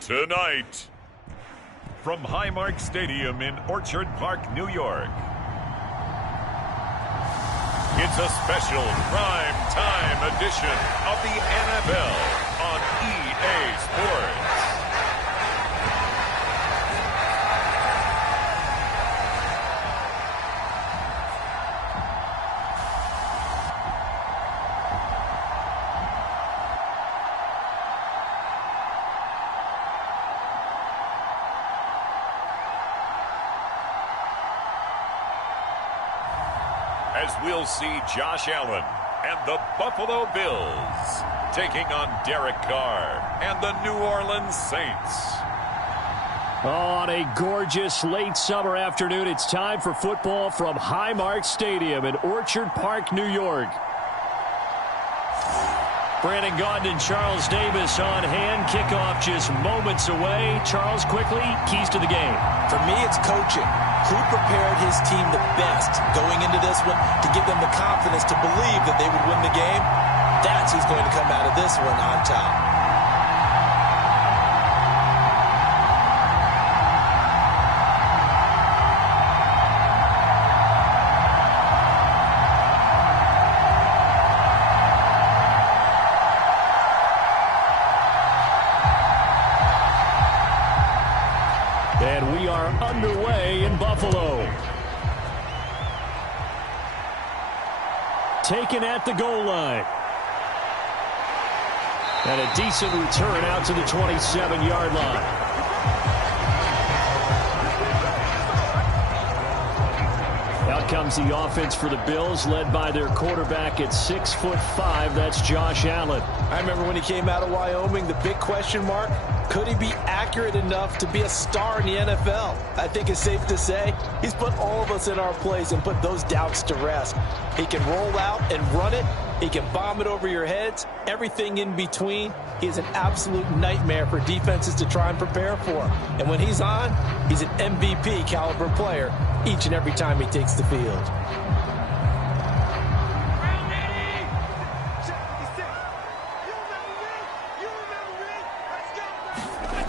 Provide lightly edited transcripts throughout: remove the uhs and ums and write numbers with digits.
Tonight, from Highmark Stadium in Orchard Park, New York, it's a special prime time edition of the NFL on EA Sports. As we'll see Josh Allen and the Buffalo Bills taking on Derek Carr and the New Orleans Saints. On a gorgeous late summer afternoon, it's time for football from Highmark Stadium in Orchard Park, New York. Brandon Gaudin and Charles Davis on hand. Kickoff just moments away. Charles, quickly, keys to the game. For me, it's coaching. Who prepared his team the best going into this one to give them the confidence to believe that they would win the game? That's who's going to come out of this one on top. And we are underway in Buffalo. Taken at the goal line. And a decent return out to the 27-yard line. Out comes the offense for the Bills, led by their quarterback at 6'5". That's Josh Allen. I remember when he came out of Wyoming, the big question mark, could he be accurate enough to be a star in the NFL? I think it's safe to say he's put all of us in our place and put those doubts to rest. He can roll out and run it. He can bomb it over your heads. Everything in between. He is an absolute nightmare for defenses to try and prepare for. And when he's on, he's an MVP caliber player each and every time he takes the field.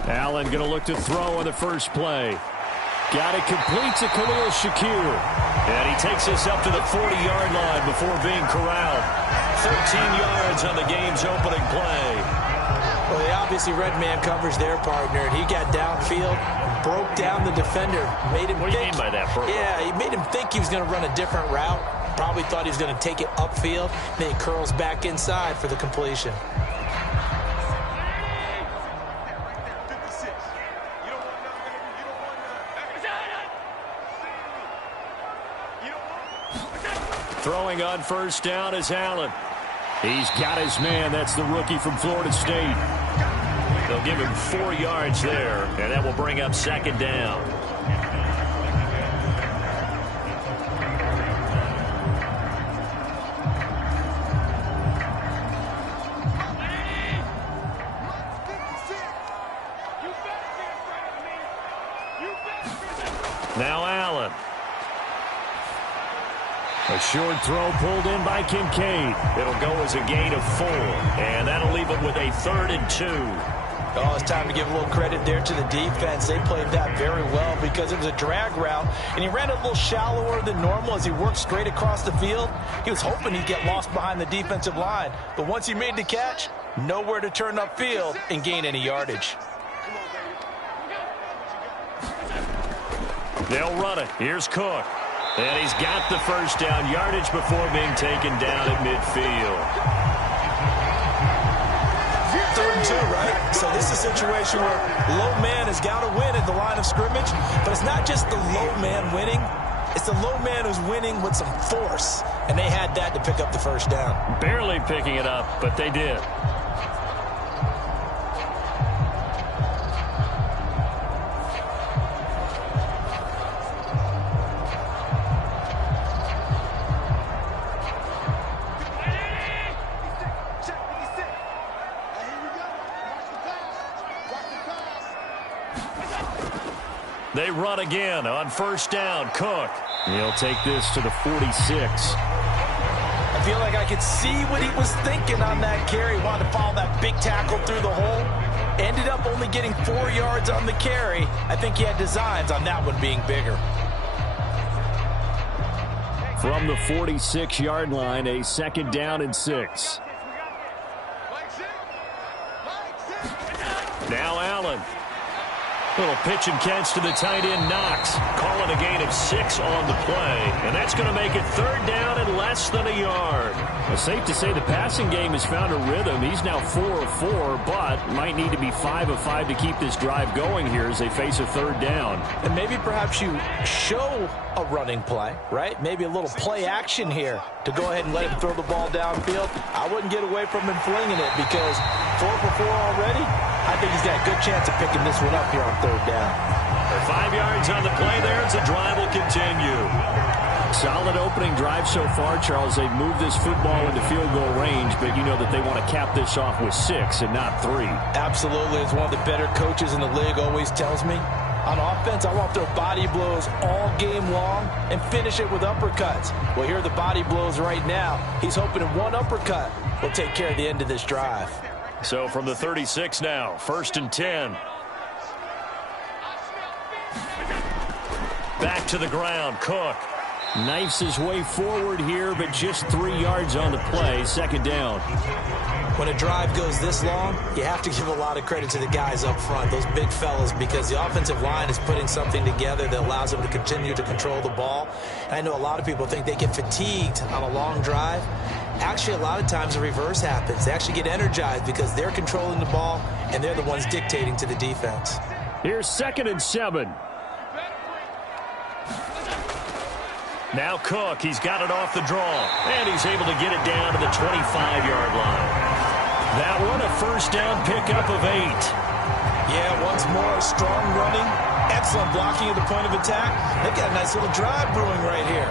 Allen going to look to throw on the first play. Got it complete to Khalil Shakir. And he takes us up to the 40-yard line before being corralled. 13 yards on the game's opening play. Well, they obviously red man covers their partner, and he got downfield, broke down the defender, made him What do you mean by that, Burrow? Yeah, he made him think he was going to run a different route. Probably thought he was going to take it upfield. Then he curls back inside for the completion. Throwing on first down is Allen. He's got his man. That's the rookie from Florida State. They'll give him 4 yards there, and that will bring up second down. Now Allen. A short throw pulled in by Kincaid. It'll go as a gain of 4, and that'll leave him with a 3rd and 2. Oh, it's time to give a little credit there to the defense. They played that very well because it was a drag route, and he ran a little shallower than normal as he worked straight across the field. He was hoping he'd get lost behind the defensive line, but once he made the catch, nowhere to turn upfield and gain any yardage. They'll run it. Here's Cook. And he's got the first down yardage before being taken down at midfield. 3rd and 2, right? So this is a situation where low man has got to win at the line of scrimmage, but it's not just the low man winning. It's the low man who's winning with some force, and they had that to pick up the first down. Barely picking it up, but they did. They run again on first down. Cook. He'll take this to the 46. I feel like I could see what he was thinking on that carry. Wanted to follow that big tackle through the hole. Ended up only getting 4 yards on the carry. I think he had designs on that one being bigger. From the 46-yard line, a 2nd down and 6. Now Allen. Little pitch and catch to the tight end, Knox. Calling a gain of 6 on the play. And that's going to make it 3rd down and less than a yard. Well, safe to say the passing game has found a rhythm. He's now 4 of 4, but might need to be 5 of 5 to keep this drive going here as they face a 3rd down. And maybe perhaps you show a running play, right? Maybe a little play action here to go ahead and let him throw the ball downfield. I wouldn't get away from him flinging it because 4 for 4 already. I think he's got a good chance of picking this one up here on 3rd down. 5 yards on the play there as the drive will continue. Solid opening drive so far, Charles. They've moved this football into field goal range, but you know that they want to cap this off with 6 and not 3. Absolutely. As one of the better coaches in the league always tells me, on offense, I want to throw body blows all game long and finish it with uppercuts. Well, here are the body blows right now. He's hoping one uppercut will take care of the end of this drive. So from the 36 now, 1st and 10. Back to the ground, Cook. Knifes his way forward here, but just 3 yards on the play, 2nd down. When a drive goes this long, you have to give a lot of credit to the guys up front, those big fellas, because the offensive line is putting something together that allows them to continue to control the ball. And I know a lot of people think they get fatigued on a long drive. Actually, a lot of times the reverse happens. They actually get energized because they're controlling the ball, and they're the ones dictating to the defense. Here's 2nd and 7. Now Cook, he's got it off the draw, and he's able to get it down to the 25-yard line. That one, a 1st down pickup of 8. Yeah, once more, strong running, excellent blocking at the point of attack. They've got a nice little drive brewing right here.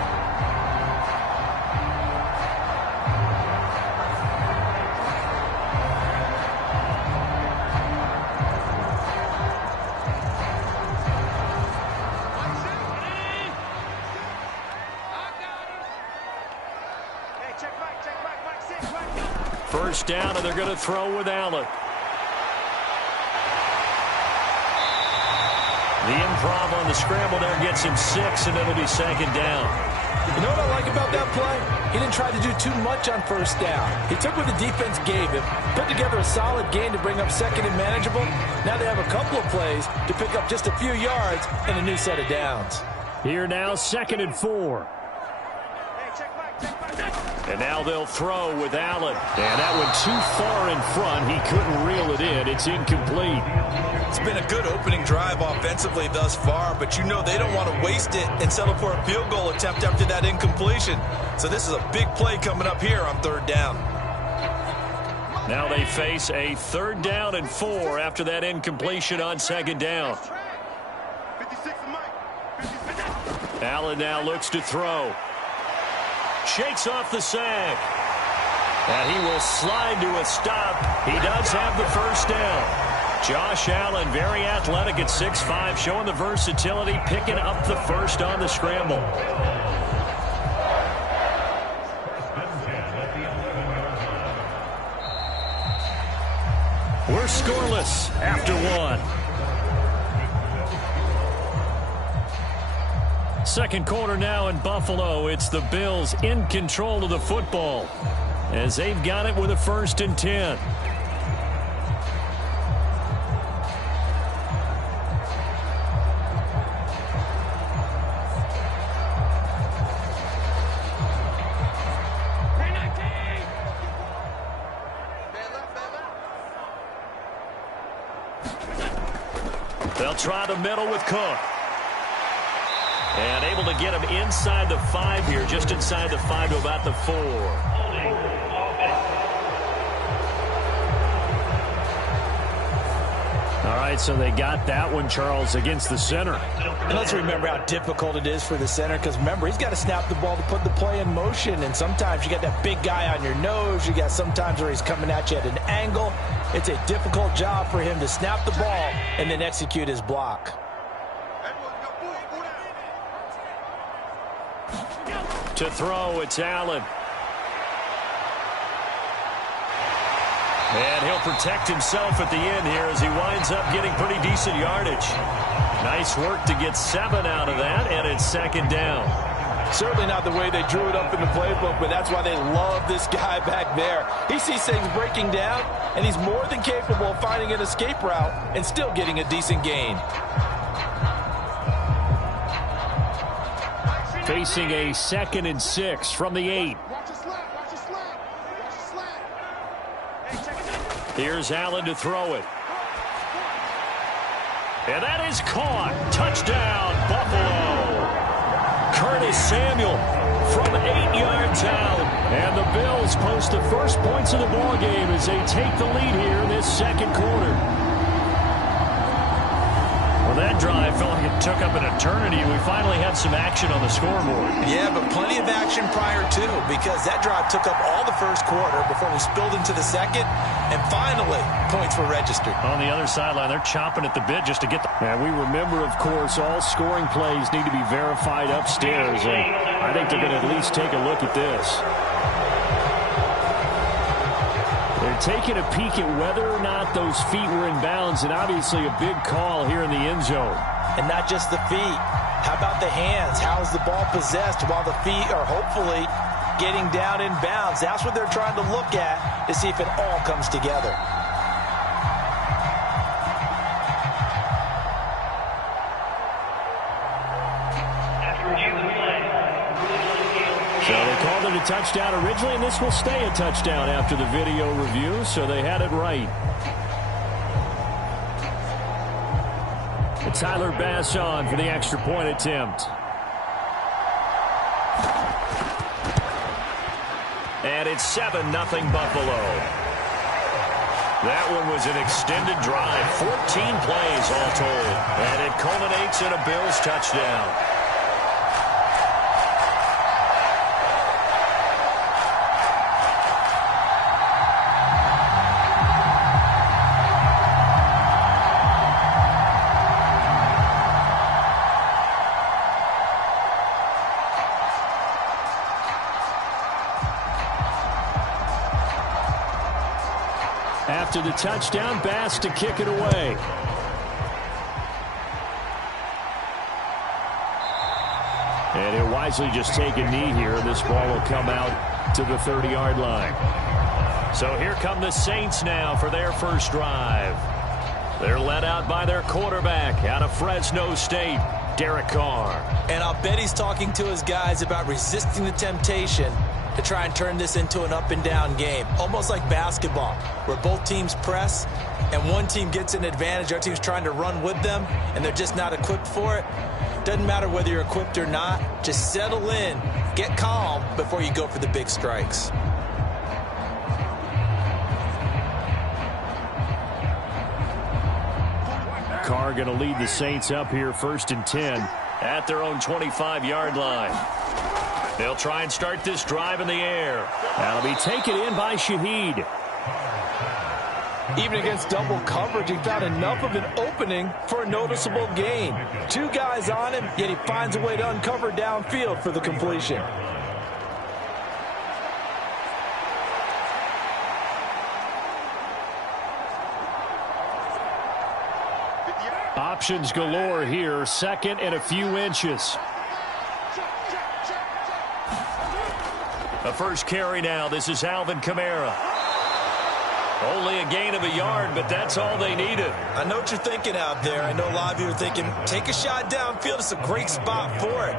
First down, and they're going to throw with Allen. The improv on the scramble there gets him 6, and it'll be 2nd down. You know what I like about that play? He didn't try to do too much on 1st down. He took what the defense gave him, put together a solid gain to bring up 2nd and manageable. Now they have a couple of plays to pick up just a few yards and a new set of downs. Here now, 2nd and 4. And now they'll throw with Allen. And that one too far in front. He couldn't reel it in. It's incomplete. It's been a good opening drive offensively thus far, but you know they don't want to waste it and settle for a field goal attempt after that incompletion. So this is a big play coming up here on 3rd down. Now they face a 3rd down and 4 after that incompletion on 2nd down. Allen now looks to throw. Shakes off the sack. And he will slide to a stop. He does have the 1st down. Josh Allen, very athletic at 6'5", showing the versatility, picking up the 1st on the scramble. We're scoreless after 1. 2nd quarter now in Buffalo. It's the Bills in control of the football as they've got it with a 1st and 10. They'll try the middle with Cook. And able to get him inside the 5 here, just inside the 5 to about the 4. All right, so they got that one, Charles, against the center. And let's remember how difficult it is for the center, because remember, he's got to snap the ball to put the play in motion, and sometimes you got that big guy on your nose. You got sometimes where he's coming at you at an angle. It's a difficult job for him to snap the ball and then execute his block. To throw, it's Allen. And he'll protect himself at the end here as he winds up getting pretty decent yardage. Nice work to get 7 out of that, and it's second down. Certainly not the way they drew it up in the playbook, but that's why they love this guy back there. He sees things breaking down, and he's more than capable of finding an escape route and still getting a decent gain. Facing a 2nd and 6 from the 8. Here's Allen to throw it. And that is caught. Touchdown, Buffalo. Curtis Samuel from 8 yards out. And the Bills post the first points of the ball game as they take the lead here in this second quarter. Well, that drive felt like it took up an eternity. We finally had some action on the scoreboard. Yeah, but plenty of action prior to, because that drive took up all the first quarter before we spilled into the second, and finally, points were registered. On the other sideline, they're chomping at the bit just to get the... And we remember, of course, all scoring plays need to be verified upstairs, and I think they're going to at least take a look at this. They're taking a peek at whether or not those feet were in bounds, and obviously a big call here in the end zone. And not just the feet. How about the hands? How's the ball possessed while the feet are hopefully getting down in bounds? That's what they're trying to look at to see if it all comes together. So they called it a touchdown originally, and this will stay a touchdown after the video review, so they had it right. And Tyler Bass on for the extra point attempt. And it's 7-0 Buffalo. That one was an extended drive, 14 plays all told, and it culminates in a Bills touchdown. After the touchdown, Bass to kick it away. And he'll wisely just take a knee here. This ball will come out to the 30-yard line. So here come the Saints now for their first drive. They're led out by their quarterback out of Fresno State, Derek Carr. And I'll bet he's talking to his guys about resisting the temptation to try and turn this into an up-and-down game. Almost like basketball, where both teams press, and one team gets an advantage, the other team's trying to run with them, and they're just not equipped for it. Doesn't matter whether you're equipped or not. Just settle in, get calm before you go for the big strikes. Carr going to lead the Saints up here 1st and 10 at their own 25-yard line. They'll try and start this drive in the air. That'll be taken in by Shaheed. Even against double coverage, he found enough of an opening for a noticeable gain. 2 guys on him, yet he finds a way to uncover downfield for the completion. Options galore here, 2nd and a few inches. A first carry now. This is Alvin Kamara. Only a gain of a yard, but that's all they needed. I know what you're thinking out there. I know a lot of you are thinking, take a shot downfield. It's a great spot for it.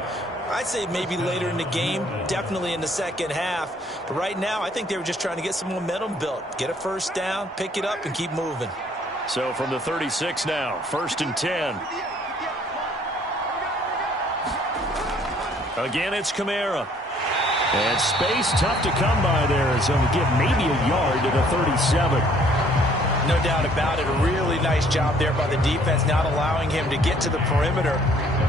I'd say maybe later in the game, definitely in the second half. But right now, I think they were just trying to get some momentum built. Get a first down, pick it up, and keep moving. So from the 36 now, 1st and 10. Again, it's Kamara. And space tough to come by there. So to get maybe a yard to the 37. No doubt about it. A really nice job there by the defense, not allowing him to get to the perimeter.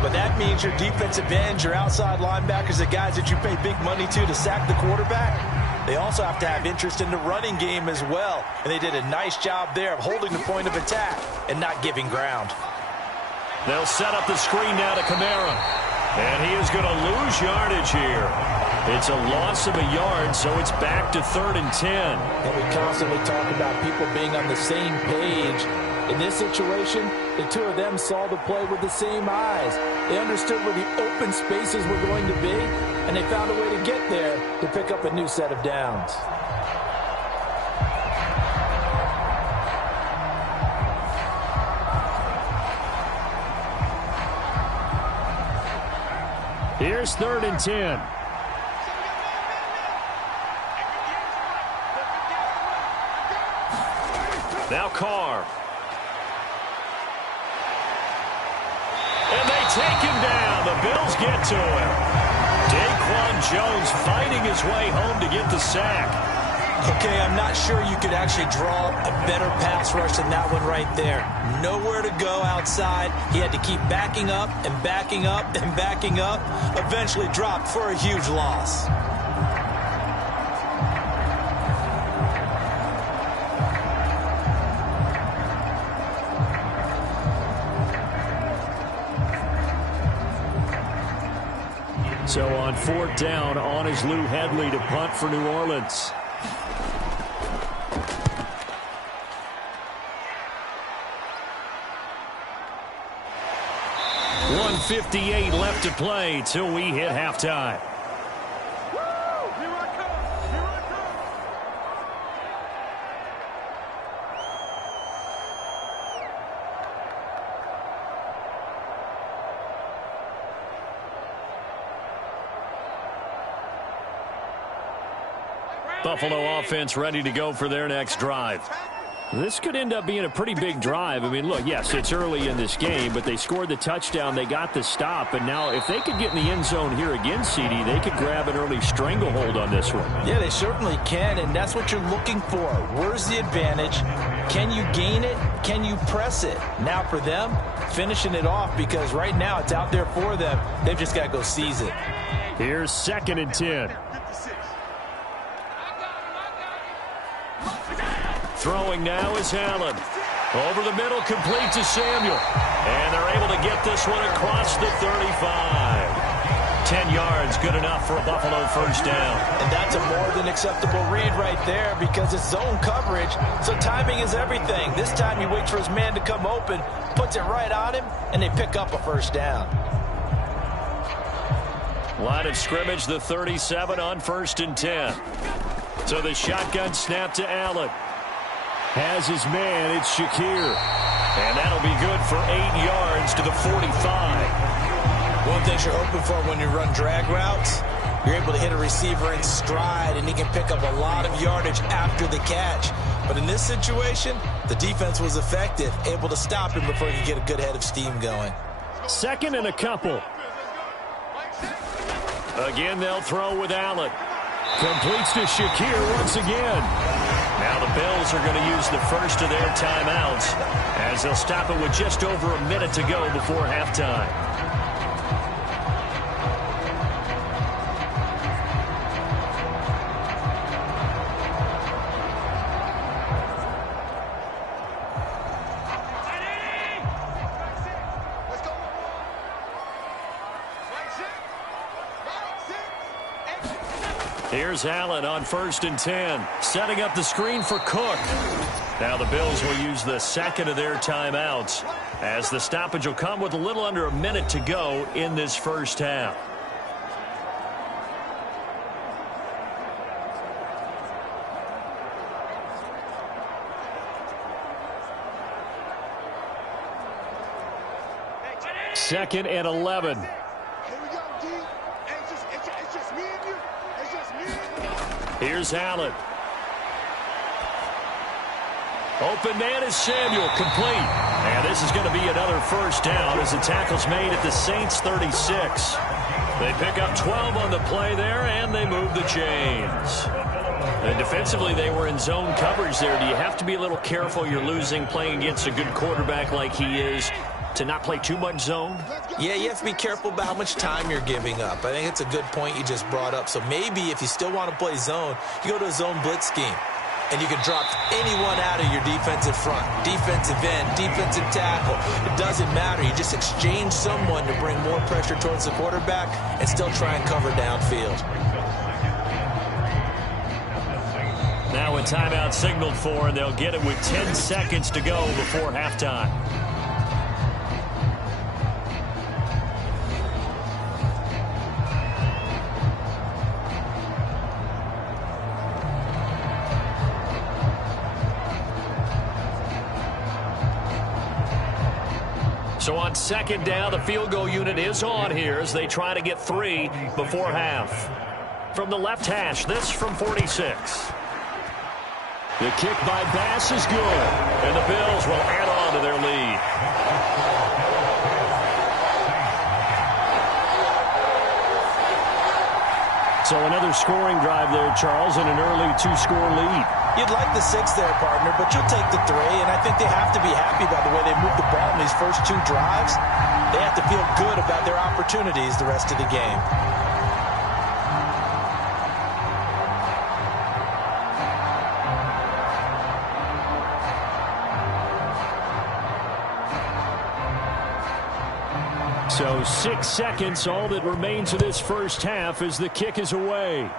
But that means your defensive ends, your outside linebackers, the guys that you pay big money to sack the quarterback, they also have to have interest in the running game as well. And they did a nice job there of holding the point of attack and not giving ground. They'll set up the screen now to Kamara. And he is going to lose yardage here. It's a loss of a yard, so it's back to 3rd and 10. And we constantly talk about people being on the same page. In this situation, the two of them saw the play with the same eyes. They understood where the open spaces were going to be, and they found a way to get there to pick up a new set of downs. Here's 3rd and 10. Now Carr. And they take him down. The Bills get to him. Daquan Jones fighting his way home to get the sack. Okay, I'm not sure you could actually draw a better pass rush than that one right there. Nowhere to go outside. He had to keep backing up and backing up and backing up. Eventually dropped for a huge loss. So on 4th down, on is Lou Hedley to punt for New Orleans. .158 left to play till we hit halftime. Buffalo offense ready to go for their next drive. This could end up being a pretty big drive. I mean, look, yes, it's early in this game, but they scored the touchdown, they got the stop, and now if they could get in the end zone here again, CD, they could grab an early stranglehold on this one. Yeah, they certainly can, and that's what you're looking for. Where's the advantage? Can you gain it? Can you press it? Now for them, finishing it off, because right now it's out there for them. They've just got to go seize it. Here's 2nd and 10. Throwing now is Allen. Over the middle, complete to Samuel. And they're able to get this one across the 35. 10 yards, good enough for a Buffalo first down. And that's a more than acceptable read right there because it's zone coverage, so timing is everything. This time he waits for his man to come open, puts it right on him, and they pick up a first down. Line of scrimmage, the 37 on 1st and 10. So the shotgun snap to Allen. Has his man, it's Shakir. And that'll be good for 8 yards to the 45. One thing you're hoping for when you run drag routes, you're able to hit a receiver in stride, and he can pick up a lot of yardage after the catch. But in this situation, the defense was effective, able to stop him before he could get a good head of steam going. 2nd and a couple. Again, they'll throw with Allen. Completes to Shakir once again. Now the Bills are going to use the first of their timeouts as they'll stop it with just over a minute to go before halftime. Here's Allen on 1st and 10, setting up the screen for Cook. Now the Bills will use the 2nd of their timeouts as the stoppage will come with a little under a minute to go in this first half. Second and 11. Here's Allen. Open man is Samuel, complete. And this is going to be another first down as the tackle's made at the Saints 36. They pick up 12 on the play there, and they move the chains. And defensively, they were in zone coverage there. Do you have to be a little careful? You're losing playing against a good quarterback like he is to not play too much zone? Yeah, you have to be careful about how much time you're giving up. I think it's a good point you just brought up. So maybe if you still want to play zone, you go to a zone blitz scheme. and you can drop anyone out of your defensive front, defensive end, defensive tackle. It doesn't matter. You just exchange someone to bring more pressure towards the quarterback and still try and cover downfield. Now a timeout signaled for, and they'll get it with 10 seconds to go before halftime. So on second down, the field goal unit is on here as they try to get 3 before half. From the left hash, this from 46. The kick by Bass is good, and the Bills will add on to their lead. So another scoring drive there, Charles, and an early 2-score lead. You'd like the 6 there, partner, but you'll take the 3, and I think they have to be happy by the way they moved the ball in these first 2 drives. They have to feel good about their opportunities the rest of the game. So 6 seconds, all that remains of this first half as the kick is away.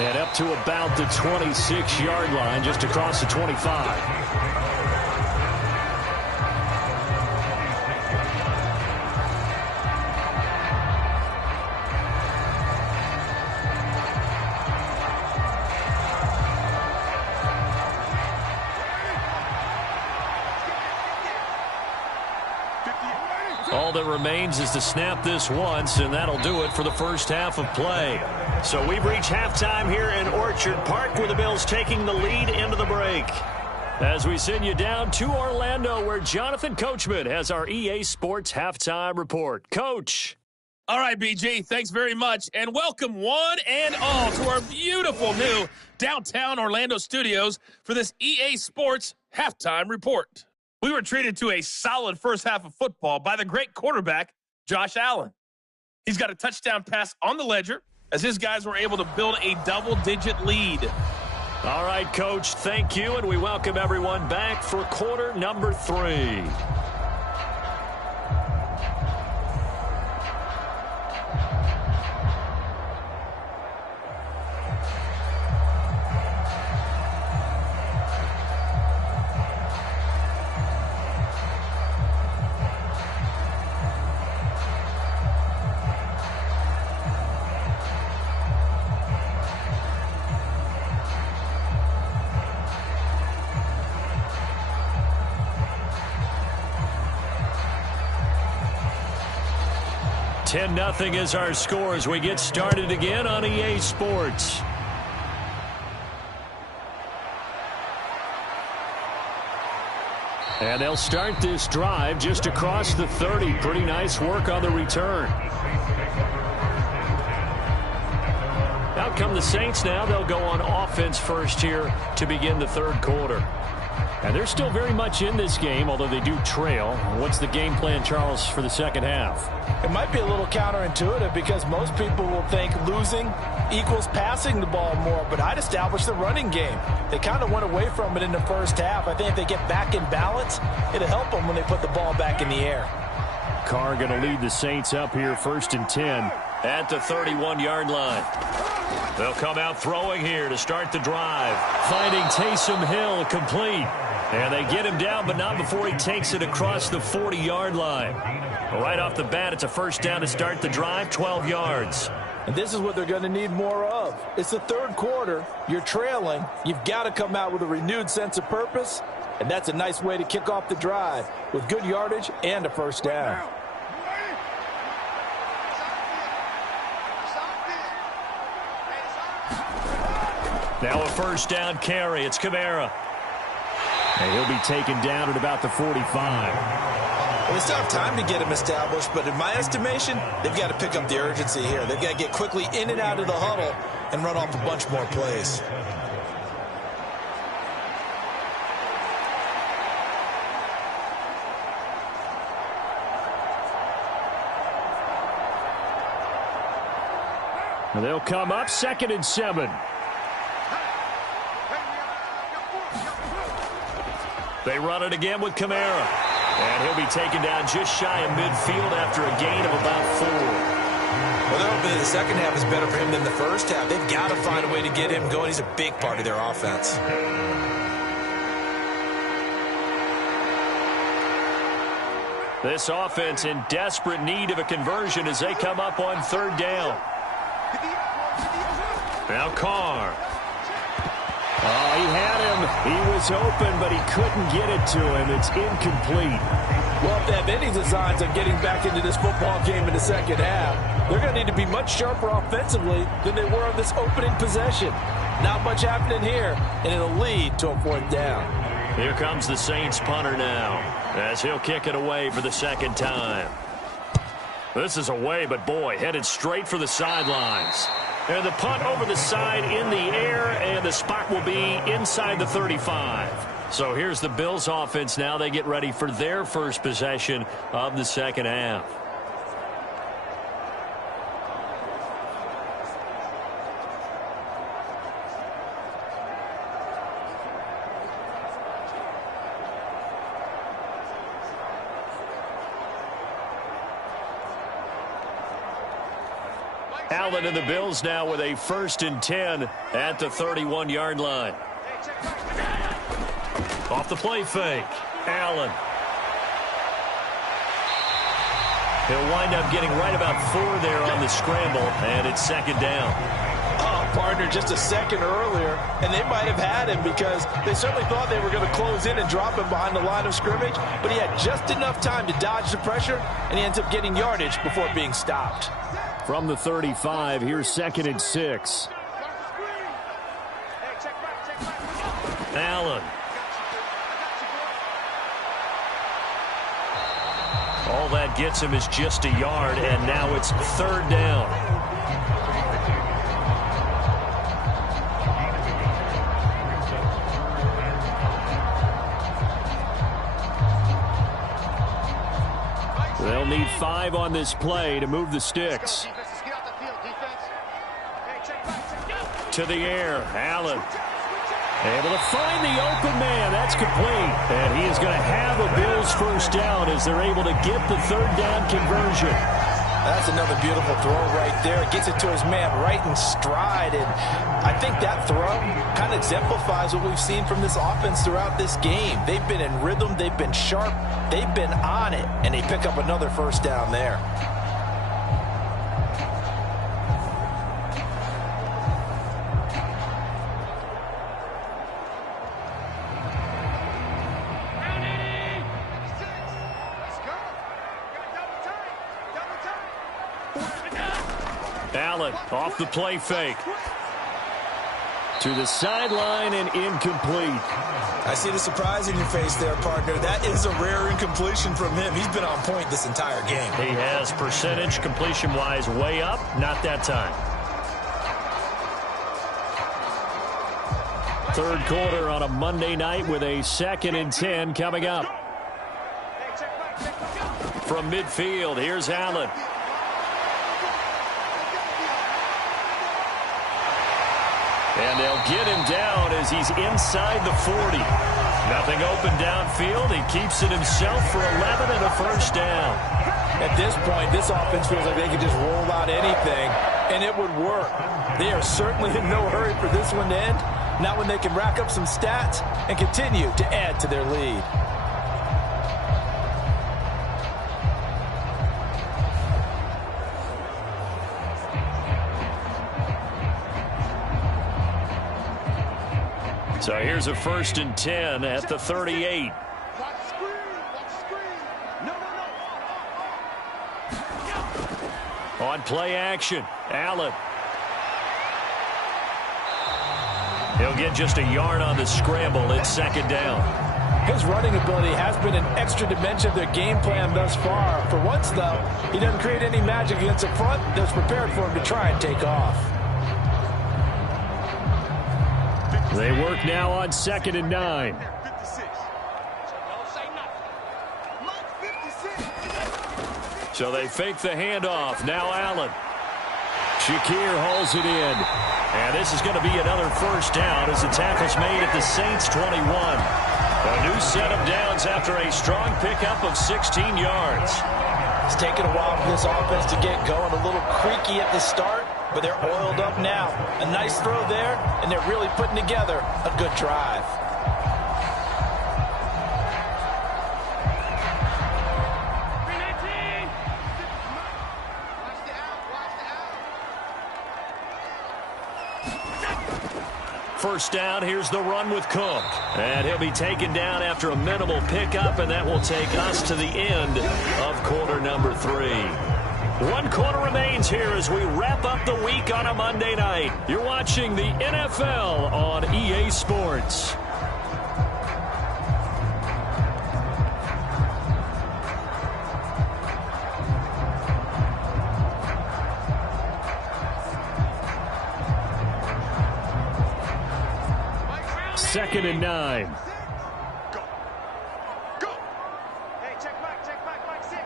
And up to about the 26-yard line, just across the 25. All that remains is to snap this once, and that'll do it for the first half of play. So we've reached halftime here in Orchard Park with the Bills taking the lead into the break. As we send you down to Orlando where Jonathan Coachman has our EA Sports Halftime Report. Coach. All right, BG, thanks very much, and welcome one and all to our beautiful new downtown Orlando studios for this EA Sports Halftime Report. We were treated to a solid first half of football by the great quarterback, Josh Allen. He's got a touchdown pass on the ledger as his guys were able to build a double-digit lead. All right, Coach, thank you, and we welcome everyone back for quarter number 3. Nothing is our score as we get started again on EA Sports. And they'll start this drive just across the 30. Pretty nice work on the return. Out come the Saints now. They'll go on offense first here to begin the third quarter. And they're still very much in this game, although they do trail. What's the game plan, Charles, for the second half? It might be a little counterintuitive because most people will think losing equals passing the ball more, but I'd establish the running game. They kind of went away from it in the first half. I think if they get back in balance, it'll help them when they put the ball back in the air. Carr going to lead the Saints up here first and 10 at the 31-yard line. They'll come out throwing here to start the drive. Finding Taysom Hill complete. And they get him down, but not before he takes it across the 40-yard line. Right off the bat, it's a first down to start the drive, 12 yards. And this is what they're going to need more of. It's the third quarter. You're trailing. You've got to come out with a renewed sense of purpose. And that's a nice way to kick off the drive with good yardage and a first down. Now a first down carry. It's Kamara. And he'll be taken down at about the 45. Well, they still have time to get him established, but in my estimation, they've got to pick up the urgency here. They've got to get quickly in and out of the huddle and run off a bunch more plays. And they'll come up 2nd and 7. They run it again with Kamara. And he'll be taken down just shy of midfield after a gain of about 4. Well, they're hoping the second half is better for him than the first half. They've got to find a way to get him going. He's a big part of their offense. This offense in desperate need of a conversion as they come up on 3rd down. Now Carr. Oh, he had him. He was open, but he couldn't get it to him. It's incomplete. Well, if they have any designs of getting back into this football game in the second half, they're going to need to be much sharper offensively than they were on this opening possession. Not much happening here, and it'll lead to a 4th down. Here comes the Saints punter now, as he'll kick it away for the 2nd time. This is away, but boy, headed straight for the sidelines. And the punt over the side in the air, and the spot will be inside the 35. So here's the Bills offense now. They get ready for their first possession of the second half. Allen and the Bills now with a 1st and 10 at the 31-yard line. Off the play fake. Allen. He'll wind up getting right about 4 there on the scramble, and it's 2nd down. Oh, partner, just a second earlier, and they might have had him because they certainly thought they were going to close in and drop him behind the line of scrimmage, but he had just enough time to dodge the pressure, and he ends up getting yardage before being stopped. From the 35, here's 2nd and 6. Allen. All that gets him is just a yard, and now it's 3rd down. They'll need 5 on this play to move the sticks. To the air, Allen. Able to find the open man. That's complete. And he is going to have a Bills 1st down as they're able to get the 3rd down conversion. That's another beautiful throw right there. Gets it to his man right in stride. And I think that throw kind of exemplifies what we've seen from this offense throughout this game. They've been in rhythm. They've been sharp. They've been on it. And they pick up another 1st down there. Allen off the play fake. To the sideline and incomplete. I see the surprise in your face there, partner. That is a rare incompletion from him. He's been on point this entire game. He has percentage completion-wise way up. Not that time. 3rd quarter on a Monday night with a 2nd and 10 coming up. From midfield, here's Allen. And they'll get him down as he's inside the 40. Nothing open downfield. He keeps it himself for 11 and a 1st down. At this point, this offense feels like they could just roll out anything, and it would work. They are certainly in no hurry for this one to end. Not when they can rack up some stats and continue to add to their lead. So here's a 1st and 10 at the 38. On play action, Allen. He'll get just a yard on the scramble. It's 2nd down. His running ability has been an extra dimension of their game plan thus far. For once, though, he doesn't create any magic against the front that's prepared for him to try and take off. They work now on 2nd and 9. So they fake the handoff. Now Allen. Shakir holds it in. And this is going to be another first down as the tackle's made at the Saints 21. A new set of downs after a strong pickup of 16 yards. It's taken a while for this offense to get going. A little creaky at the start, but they're oiled up now. A nice throw there, and they're really putting together a good drive. First down, here's the run with Cook. And he'll be taken down after a minimal pickup, and that will take us to the end of quarter number 3. 1 quarter remains here as we wrap up the week on a Monday night. You're watching the NFL on EA Sports. Second and 9. Go. Go. Hey, check back, back 6.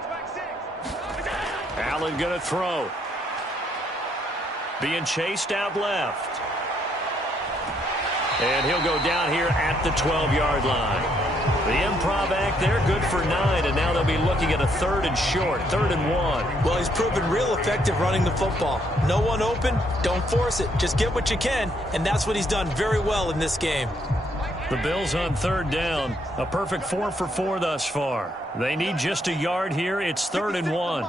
Allen gonna throw. Being chased out left. And he'll go down here at the 12-yard line. The improv act there, good for 9, and now they'll be looking at a 3rd and short, 3rd and 1. Well, he's proven real effective running the football. No one open, don't force it. Just get what you can, and that's what he's done very well in this game. The Bills on 3rd down. A perfect 4 for 4 thus far. They need just a yard here. It's 3rd and 1.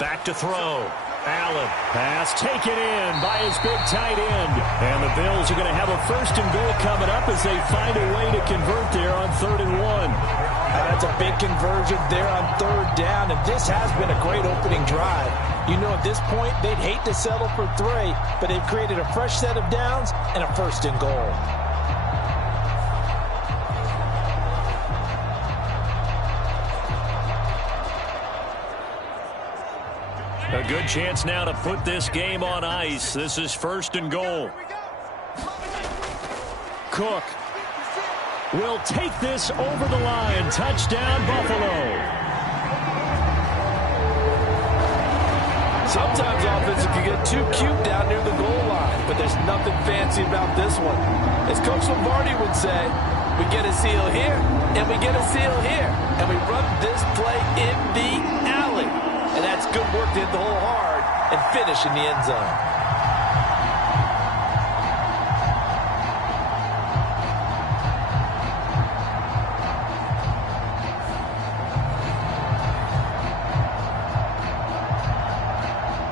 Back to throw. Allen. Pass taken in by his big tight end. And the Bills are going to have a 1st and goal coming up as they find a way to convert there on 3rd and 1. That's a big conversion there on 3rd down, and this has been a great opening drive. You know, at this point, they'd hate to settle for 3, but they've created a fresh set of downs and a 1st and goal. A good chance now to put this game on ice. This is 1st and goal. Cook will take this over the line. Touchdown, Buffalo. Sometimes offense can get too cute down near the goal line, but there's nothing fancy about this one. As Coach Lombardi would say, we get a seal here, and we get a seal here, and we run this play in the alley. And that's good work to hit the hole hard and finish in the end zone.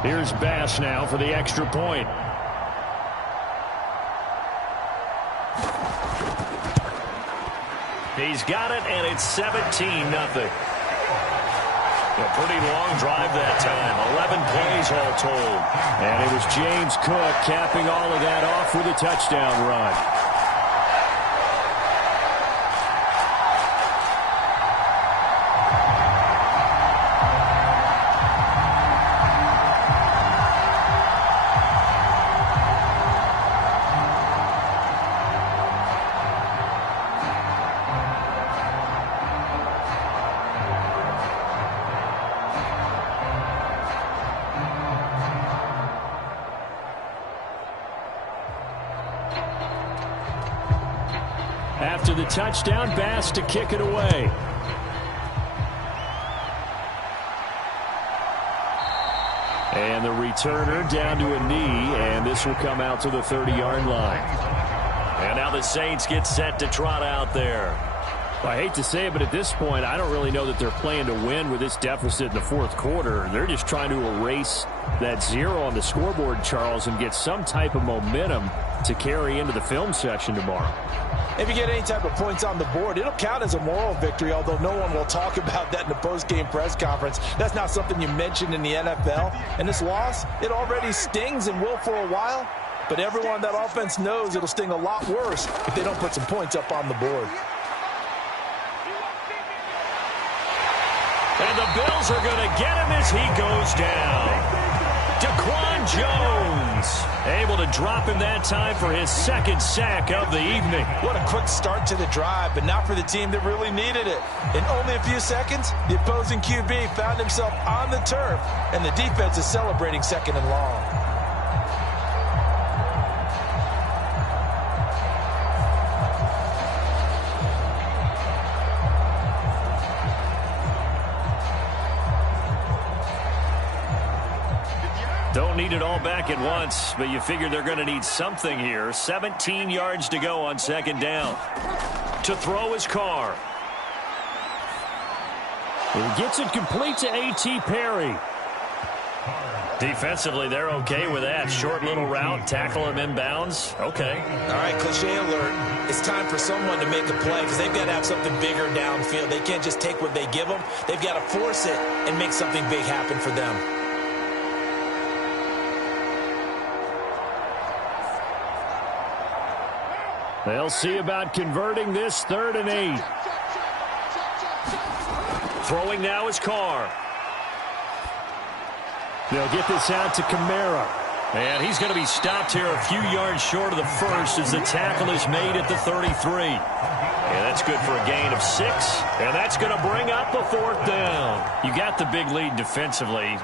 Here's Bass now for the extra point. He's got it, and it's 17-0. A pretty long drive that time. 11 plays all told. And it was James Cook capping all of that off with a touchdown run. After the touchdown, Bass to kick it away. And the returner down to a knee, and this will come out to the 30-yard line. And now the Saints get set to trot out there. Well, I hate to say it, but at this point, I don't really know that they're playing to win with this deficit in the 4th quarter. They're just trying to erase that 0 on the scoreboard, Charles, and get some type of momentum to carry into the film session tomorrow. If you get any type of points on the board, it'll count as a moral victory, although no one will talk about that in the post-game press conference. That's not something you mentioned in the NFL. And this loss, it already stings and will for a while, but everyone on that offense knows it'll sting a lot worse if they don't put some points up on the board. And the Bills are going to get him as he goes down. Daquan Jones able to drop him that time for his second sack of the evening. What a quick start to the drive, but not for the team that really needed it. In only a few seconds, the opposing QB found himself on the turf, and the defense is celebrating second and long. Don't need it all back at once, but you figure they're going to need something here. 17 yards to go on second down. To throw his Carr. He gets it complete to A.T. Perry. Defensively, they're okay with that. Short little route, tackle him inbounds. Okay. All right, cliche alert. It's time for someone to make a play because they've got to have something bigger downfield. They can't just take what they give them. They've got to force it and make something big happen for them. They'll see about converting this 3rd and 8. Throwing now is Carr. They'll get this out to Kamara. And he's going to be stopped here a few yards short of the first as the tackle is made at the 33. And that's good for a gain of 6. And that's going to bring up a 4th down. You got the big lead defensively.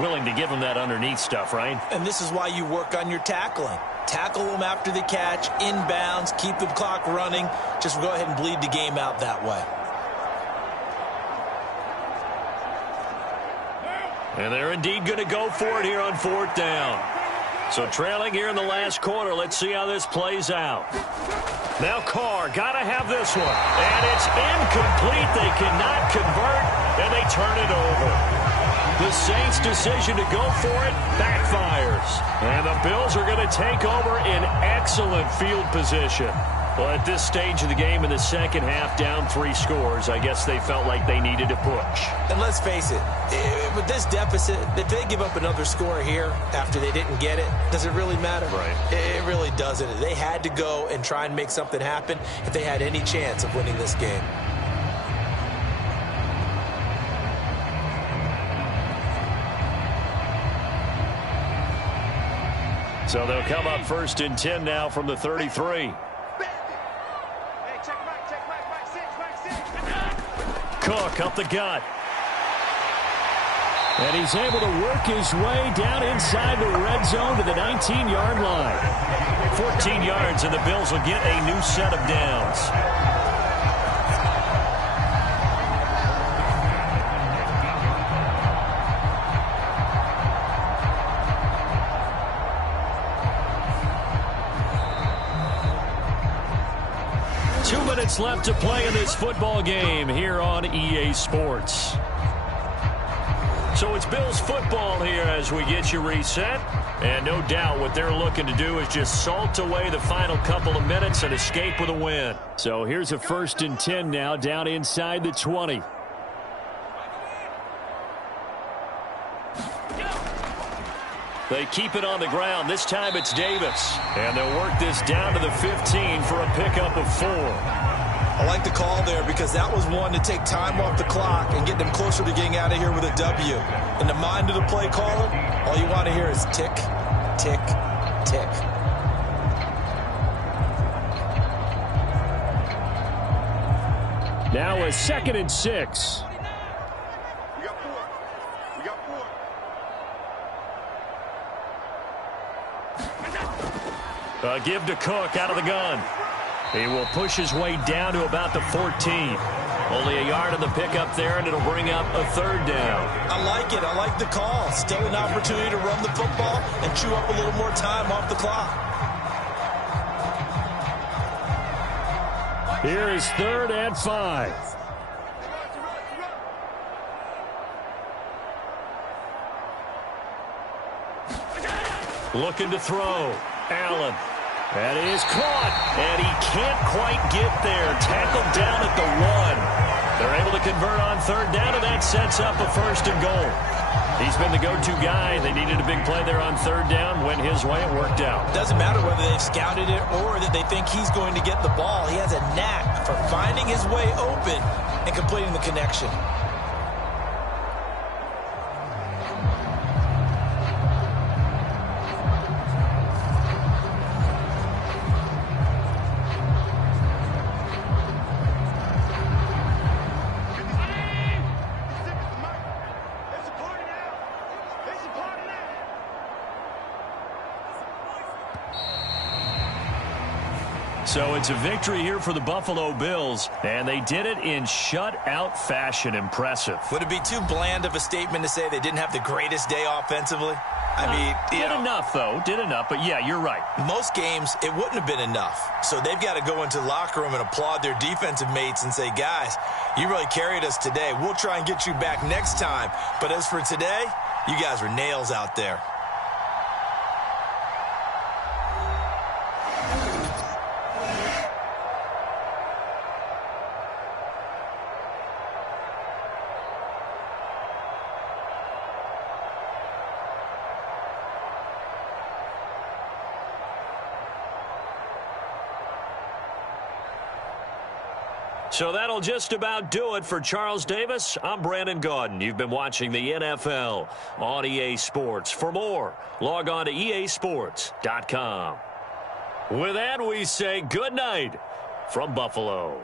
Willing to give them that underneath stuff, right? And this is why you work on your tackling. Tackle them after the catch, inbounds, keep the clock running. Just go ahead and bleed the game out that way. And they're indeed going to go for it here on 4th down. So trailing here in the last quarter. Let's see how this plays out. Now Carr, got to have this one. And it's incomplete. They cannot convert, and they turn it over. The Saints' decision to go for it backfires. And the Bills are going to take over in excellent field position. Well, at this stage of the game in the second half, down 3 scores, I guess they felt like they needed to push. And let's face it, with this deficit, if they give up another score here after they didn't get it, does it really matter? Right. It really doesn't. They had to go and try and make something happen if they had any chance of winning this game. So they'll come up 1st and 10 now from the 33. Cook up the gut. And he's able to work his way down inside the red zone to the 19-yard line. 14 yards, and the Bills will get a new set of downs. Left to play in this football game here on EA Sports. So it's Bills football here as we get you reset. And no doubt what they're looking to do is just salt away the final couple of minutes and escape with a win. So here's a 1st and 10 now down inside the 20. They keep it on the ground. This time it's Davis. And they'll work this down to the 15 for a pickup of 4. I like the call there because that was one to take time off the clock and get them closer to getting out of here with a W. In the mind of the play caller, all you want to hear is tick, tick, tick. Now a 2nd and 6. We got 4. We got 4. Give to Cook out of the gun. He will push his way down to about the 14. Only a yard on the pickup there, and it'll bring up a 3rd down. I like it. I like the call. Still an opportunity to run the football and chew up a little more time off the clock. Here is 3rd and 5. Looking to throw. Allen. That is caught, and he can't quite get there. Tackled down at the 1. They're able to convert on 3rd down, and that sets up a 1st and goal. He's been the go-to guy. They needed a big play there on 3rd down. Went his way. It worked out. Doesn't matter whether they've scouted it or that they think he's going to get the ball. He has a knack for finding his way open and completing the connection. So it's a victory here for the Buffalo Bills, and they did it in shutout fashion. Impressive. Would it be too bland of a statement to say they didn't have the greatest day offensively? I mean, did enough, though. Did enough, but yeah, you're right. Most games, it wouldn't have been enough. So they've got to go into the locker room and applaud their defensive mates and say, guys, you really carried us today. We'll try and get you back next time. But as for today, you guys were nails out there. So that'll just about do it for Charles Davis. I'm Brandon Gaudin. You've been watching the NFL on EA Sports. For more, log on to easports.com. With that, we say good night from Buffalo.